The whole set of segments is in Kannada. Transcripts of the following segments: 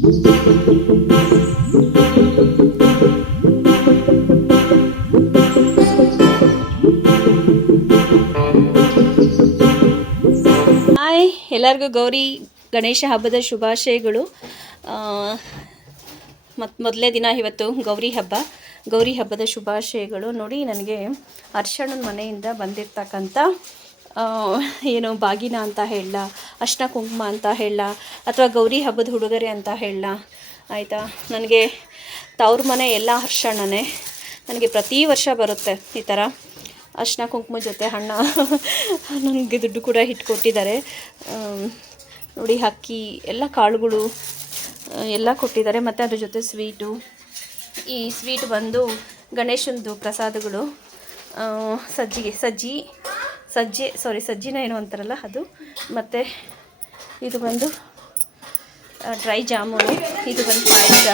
ಹಾಯ್, ಎಲ್ಲರಿಗೂ ಗೌರಿ ಗಣೇಶ ಹಬ್ಬದ ಶುಭಾಶಯಗಳು. ಮತ್ತು ಮೊದಲೇ ದಿನ ಇವತ್ತು ಗೌರಿ ಹಬ್ಬದ ಶುಭಾಶಯಗಳು. ನೋಡಿ, ನನಗೆ ಅರ್ಶಣ್ಣನ ಮನೆಯಿಂದ ಬಂದಿರತಕ್ಕಂಥ ಏನು ಬಾಗಿನ ಅಂತ ಹೇಳಲ್ಲ, ಅರ್ಶಿನ ಕುಂಕುಮ ಅಂತ ಹೇಳಲ್ಲ, ಅಥವಾ ಗೌರಿ ಹಬ್ಬದ ಉಡುಗೊರೆ ಅಂತ ಹೇಳಲ್ಲ, ಆಯಿತಾ. ನನಗೆ ತವ್ರ ಮನೆ ಎಲ್ಲ ಅರ್ಶಣ್ಣನೇ. ನನಗೆ ಪ್ರತಿ ವರ್ಷ ಬರುತ್ತೆ ಈ ಥರ ಅರ್ಶಿನ ಕುಂಕುಮ ಜೊತೆ ಹಣ್ಣ. ನನಗೆ ದುಡ್ಡು ಕೂಡ ಇಟ್ಕೊಟ್ಟಿದ್ದಾರೆ ನೋಡಿ. ಅಕ್ಕಿ ಎಲ್ಲ ಕಾಳುಗಳು ಎಲ್ಲ ಕೊಟ್ಟಿದ್ದಾರೆ, ಮತ್ತು ಅದ್ರ ಜೊತೆ ಸ್ವೀಟು. ಈ ಸ್ವೀಟ್ ಬಂದು ಗಣೇಶಂದು ಪ್ರಸಾದಗಳು, ಸಜ್ಜಿನ ಏನೋ ಅಂತಾರಲ್ಲ ಅದು, ಮತ್ತು ಇದು ಬಂದು ಡ್ರೈ ಜಾಮೂನು, ಇದು ಬಂದು ಪಾಯಸ.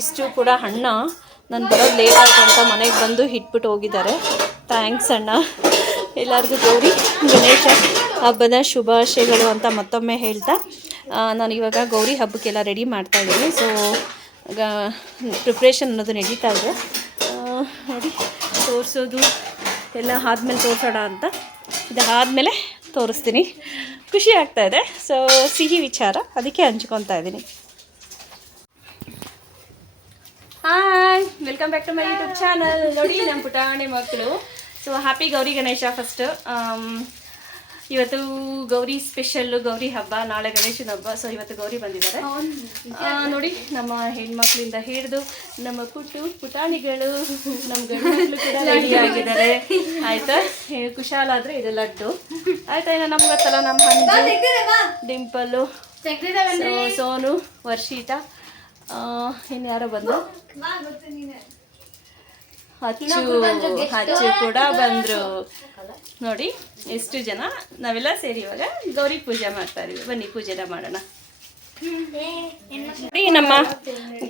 ಇಷ್ಟು ಕೂಡ ಹಣ್ಣ ನಾನು ಬರೋದು ಲೇಟ್ ಆಯಿತು ಅಂತ ಮನೆಗೆ ಬಂದು ಇಟ್ಬಿಟ್ಟು ಹೋಗಿದ್ದಾರೆ. ಥ್ಯಾಂಕ್ಸ್ ಅಣ್ಣ. ಎಲ್ಲರಿಗೂ ಗೌರಿ ಗಣೇಶ ಹಬ್ಬದ ಶುಭಾಶಯಗಳು ಅಂತ ಮತ್ತೊಮ್ಮೆ ಹೇಳ್ತಾ, ನಾನು ಇವಾಗ ಗೌರಿ ಹಬ್ಬಕ್ಕೆಲ್ಲ ರೆಡಿ ಮಾಡ್ತಾಯಿದ್ದೀನಿ. ಸೊ ಪ್ರಿಪ್ರೇಷನ್ ಅನ್ನೋದು ನಡೀತಾ ಇದೆ ನೋಡಿ. ತೋರಿಸೋದು ಎಲ್ಲ ಆದಮೇಲೆ ತೋರಿಸೋಣ ಅಂತ, ಇದಾದಮೇಲೆ ತೋರಿಸ್ತೀನಿ. ಖುಷಿ ಆಗ್ತಾಯಿದೆ. ಸೊ ಸಿಹಿ ವಿಚಾರ, ಅದಕ್ಕೆ ಹಂಚ್ಕೊತಾ ಇದ್ದೀನಿ. Hi, welcome back to my YouTube channel. ನೋಡಿ, ನಮ್ಮ ಪುಟಾಣಿ ಮಕ್ಕಳು. So happy Gauri Ganesha. First ಇವತ್ತು ಗೌರಿ ಸ್ಪೆಷಲ್ಲು, ಗೌರಿ ಹಬ್ಬ, ನಾಳೆ ಗಣೇಶನ ಹಬ್ಬ. ಸೊ ಇವತ್ತು ಗೌರಿ ಬಂದಿದ್ದಾರೆ ನೋಡಿ. ನಮ್ಮ ಹೆಣ್ಮಕ್ಳಿಂದ ಹಿಡಿದು ನಮ್ಮ ಪುಟಾಣಿಗಳು, ನಮ್ಮ ಗಂಡು ಮಕ್ಕಳು ಕೂಡ ರೆಡಿ ಆಗಿದ್ದಾರೆ. ಆಯಿತಾ, ಕುಶಾಲಾದರೆ ಇದು ಲಡ್ಡು. ಆಯಿತಾ, ಇನ್ನು ನಮ್ಗೆ ಗೊತ್ತಲ್ಲ, ನಮ್ಮ ಹಂಜು, ಡಿಂಪಲ್ಲು, ಸೋನು, ವರ್ಷಿತಾ, ಇನ್ಯಾರೋ ಬಂದರು, ಹಚ್ಚು ಕೂಡ ಬಂದರು ನೋಡಿ. ಎಷ್ಟು ಜನ ನಾವೆಲ್ಲ ಸೇರಿ ಇವಾಗ ಗೌರಿ ಪೂಜೆ ಮಾಡ್ತಾ ಇದೀವಿ. ಬನ್ನಿ ಪೂಜೆನ ಮಾಡೋಣ. ನಮ್ಮ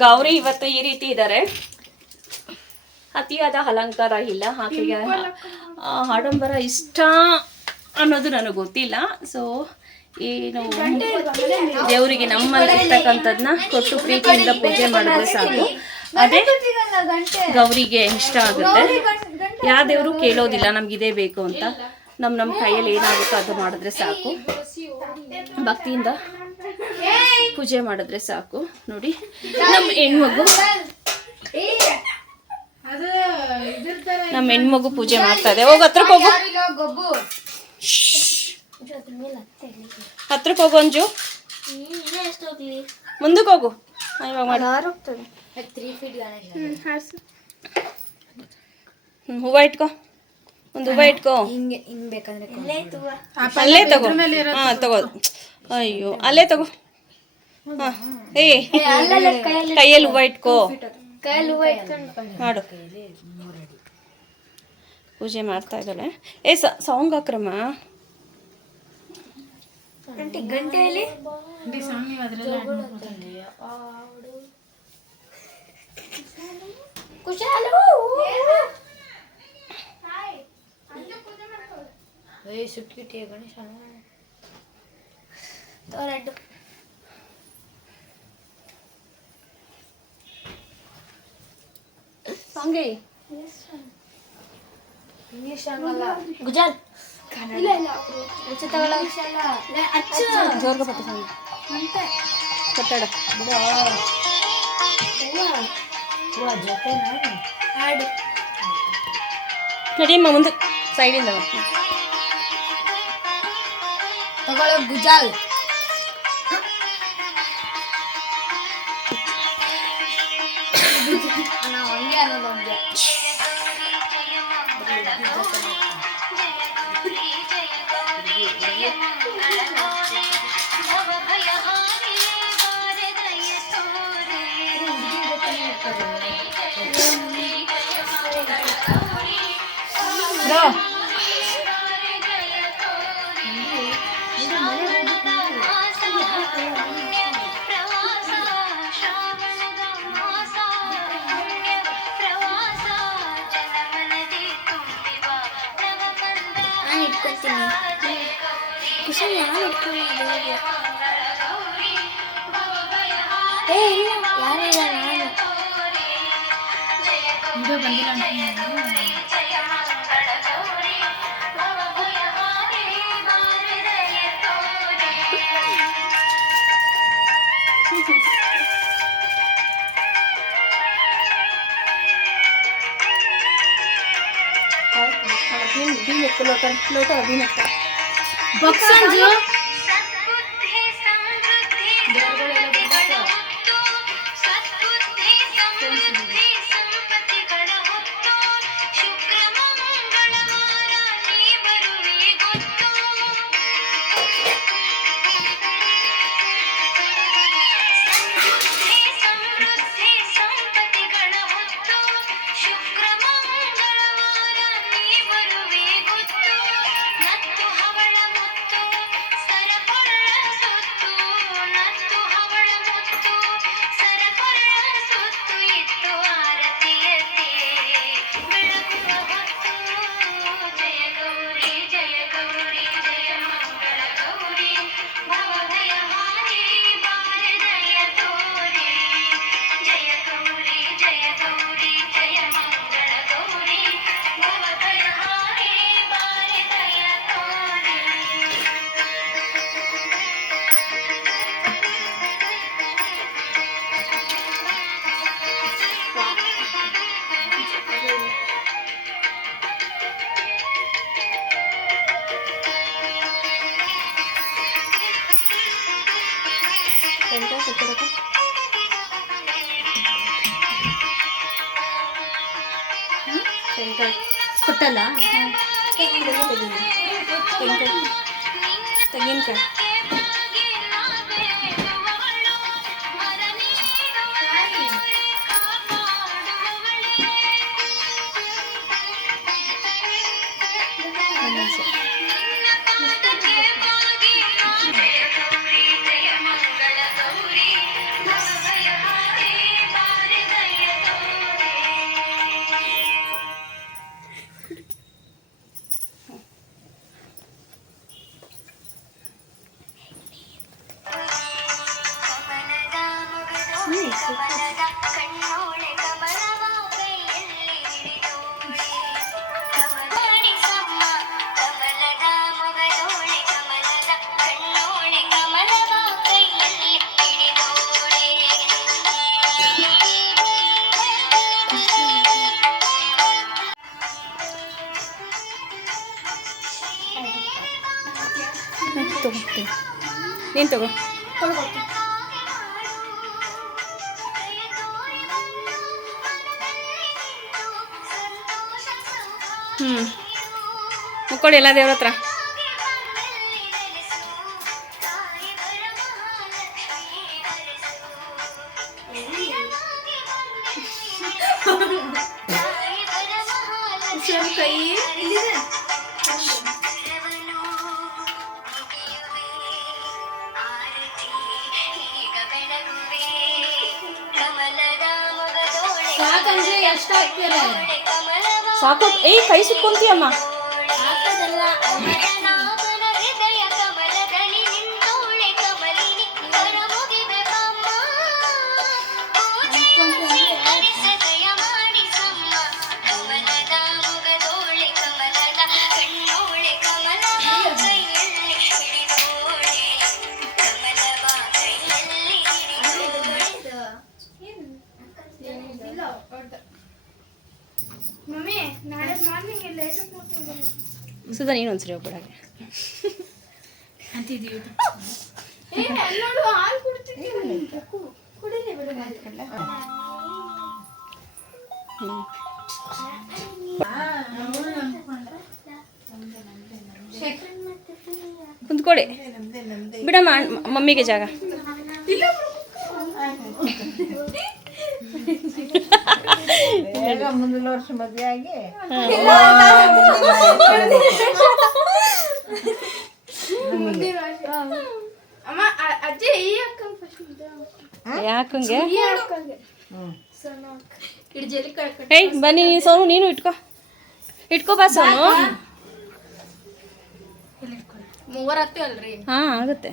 ಗೌರಿ ಇವತ್ತು ಈ ರೀತಿ ಇದ್ದಾರೆ. ಅತಿಯಾದ ಅಲಂಕಾರ ಇಲ್ಲ, ಆಕೆಗೆ ಆಡಂಬರ ಇಷ್ಟ ಅನ್ನೋದು ನನಗೆ ಗೊತ್ತಿಲ್ಲ. ಸೊ ಏನು ದೇವರಿಗೆ ನಮ್ಮಲ್ಲಿ ಇರ್ತಕ್ಕಂಥದ್ದನ್ನ ಕೊಟ್ಟು ಪ್ರೀತಿಯಿಂದ ಪೂಜೆ ಮಾಡಿದ್ರೆ ಸಾಕು, ಅದೇ ಗೌರಿಗೆ ಇಷ್ಟ ಆಗುತ್ತೆ. ಯಾವ ದೇವರು ಕೇಳೋದಿಲ್ಲ ನಮ್ಗಿದೇ ಬೇಕು ಅಂತ. ನಮ್ಮ ಕೈಯಲ್ಲಿ ಏನಾಗುತ್ತೋ ಅದು ಮಾಡಿದ್ರೆ ಸಾಕು, ಭಕ್ತಿಯಿಂದ ಪೂಜೆ ಮಾಡಿದ್ರೆ ಸಾಕು. ನೋಡಿ, ನಮ್ಮ ಹೆಣ್ಮಗು ಪೂಜೆ ಮಾಡ್ತಾ ಇದೆ. ಹೋಗು, ಹತ್ರಕ್ಕೆ ಹೋಗು, ಹತ್ರಕ್ಕೆ ಹೋಗು ಅಂಜು, ಮುಂದಕ್ಕೆ ಹೋಗು. ಇವಾಗ ಮಾಡಿ. ಹೂವು ಇಟ್ಕೋ, ಒಂದು ಹೂವು ಇಟ್ಕೋ. ಅಲ್ಲೇ ತಗೋ. ಹಾಂ ತಗೋ. ಅಯ್ಯೋ, ಅಲ್ಲೇ ತಗೋ. ಹಾಂ, ಕೈಯಲ್ಲಿ ಹೂವು ಇಟ್ಕೋ, ಮಾಡು. ಪೂಜೆ ಮಾಡ್ತಾ ಇದ್ದಾಳೆ. ಸಾಂಗ್ ಹಾಕ್ರಮ್ಮ. ಗಂಟೆಯಲ್ಲಿ ಸುಟ್ಕಿಟ್ಟಿಯ ಗಣೇಶ ಲಡ್ಡು. ಸಾಂಗೆ ಇಂಗ್ಲಿಷ್ ಅನ್ನಲ್ಲ, ಗುಜಾಲ್ ಜೋರ್ಗ ಪಟ್ಟ ಸಾಂಗ್ ಕಟ್ಟಡ ನಡಿಯಮ್ಮ ಮುಂದೆ ಸೈಡಿಂದ ತಗೊಳ್ಳೋ ಗುಜಾಲ್. ನಾವು ಹಂಗೆ ಅನ್ನೋದು ಹಂಗೆ. ಬಕ್ಸಂಜು ಕೊಟ್ಟಲ್ಲ ತೆಂಗಿನಕಾಯಿ ನೀನು ತಗೋ ಮುಕ್ಕೊಳ್ಳಿ ಎಲ್ಲ ದೇವ್ರ ಹತ್ರ ಸಾಕು. ಕೈ ಸುತ್ಕೊಂತೀಯಮ್ಮ. ಸುಧಾ ನೀನು ಒಂದ್ಸರಿ ಹೋಗ್ಬಿಡಾಗೆ ಕುಂತ್ಕೊಳ್ಳಿ ಬಿಡಮ್ಮ, ಮಮ್ಮಿಗೆ ಜಾಗ. ಮುಂದಿನ ವರ್ಷ ಮದುವೆ ಆಗಿ ಯಾಕಂಗೆ ಬನ್ನಿ ಸೋನು, ನೀನು ಇಟ್ಕೋ ಬಾ ಸೋನು. ಮೂವರತ್ತು ಅಲ್ರಿ? ಹಾ ಆಗುತ್ತೆ.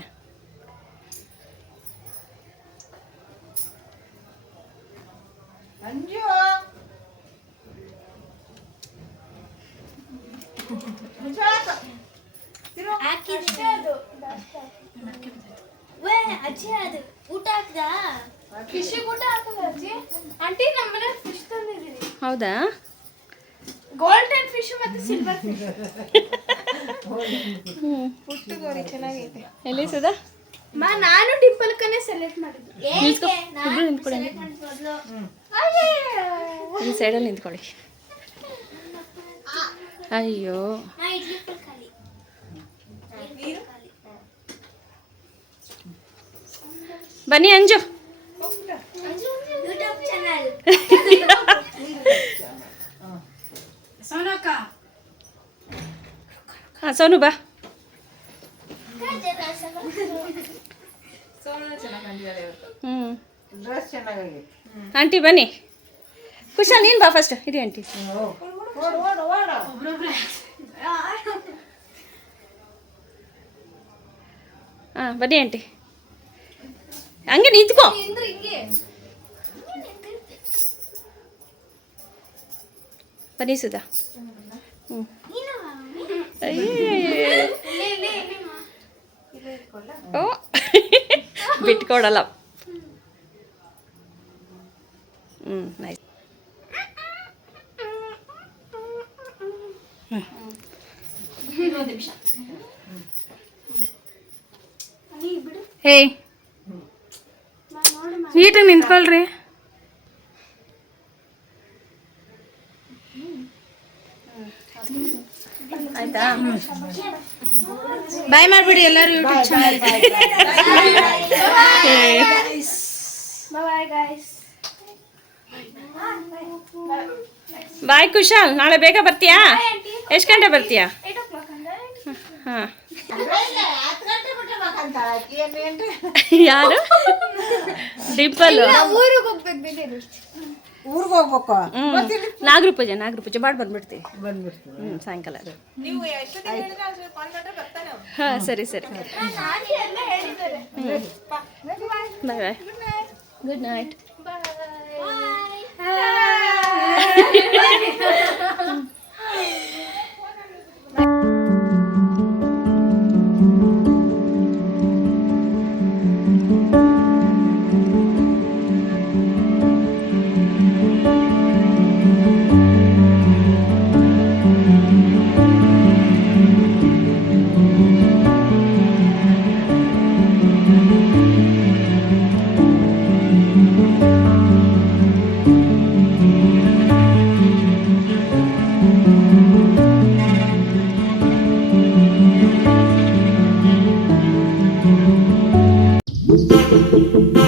ಹೌದಾ? ಗೋಲ್ಡನ್ ಫಿಶ್ ಮತ್ತೆ ಸಿಲ್ವರ್ ಫಿಶ್. ಚೆನ್ನಾಗೈತೆ. ಎಲ್ಲಿ ಸುಧಾ? ನಾನು ಡಿಂಪಲ್ ಕನೇ ಸೆಲೆಕ್ಟ್ ಮಾಡಿದ್ದು. ಇಬ್ರು ನಿಂತ್ಕೊಳ್ಳಿ, ಈ ಸೈಡಲ್ಲಿ ನಿಂತ್ಕೊಳ್ಳಿ. ಅಯ್ಯೋ ಬನ್ನಿ ಅಂಜು. ಹಾಂ ಸೋನು ಬಾ. ಆಂಟಿ ಬನ್ನಿ. ಕುಶಾಲ್ ನೀನು ಬಾ ಫಸ್ಟ್. ಇರಿ ಆಂಟಿ. ಹಾಂ ಬನ್ನಿ ಆಂಟಿ. ಹಂಗೆ ನಿಂತ್ಕೋ. ಬನ್ನಿ ಸುಧಾ. ಓ ಬಿಟ್ಕೊಡಲ್ಲ. ನೈಸ್. ಹೇ ನೀಟಾಗಿ ನಿಂತ್ಕೊಳ್ರಿ. ಆಯ್ತಾ? ಬಾಯ್ ಮಾಡ್ಬಿಡಿ ಎಲ್ಲರೂ ಯೂಟ್ಯೂಬ್ ಚಾನಲ್. ಬಾಯ್ ಕುಶಾಲ್. ನಾಳೆ ಬೇಗ ಬರ್ತೀಯಾ? ಎಷ್ಟು ಗಂಟೆ ಬರ್ತೀಯಾ? ಹಾಂ. ಯಾರು? ಡಿಂಪಲ್. ಊರಿಗೆ ಹೋಗ್ಬೇಕು. ಊರಿಗೆ ಹೋಗ್ಬೇಕು. ನಾಗರ ಪೂಜೆ ಮಾಡಿ ಬಂದ್ಬಿಡ್ತೀವಿ. ಸಾಯಂಕಾಲ. ಹಾಂ ಸರಿ ಸರಿ. Bye bye. Good night. Thank you.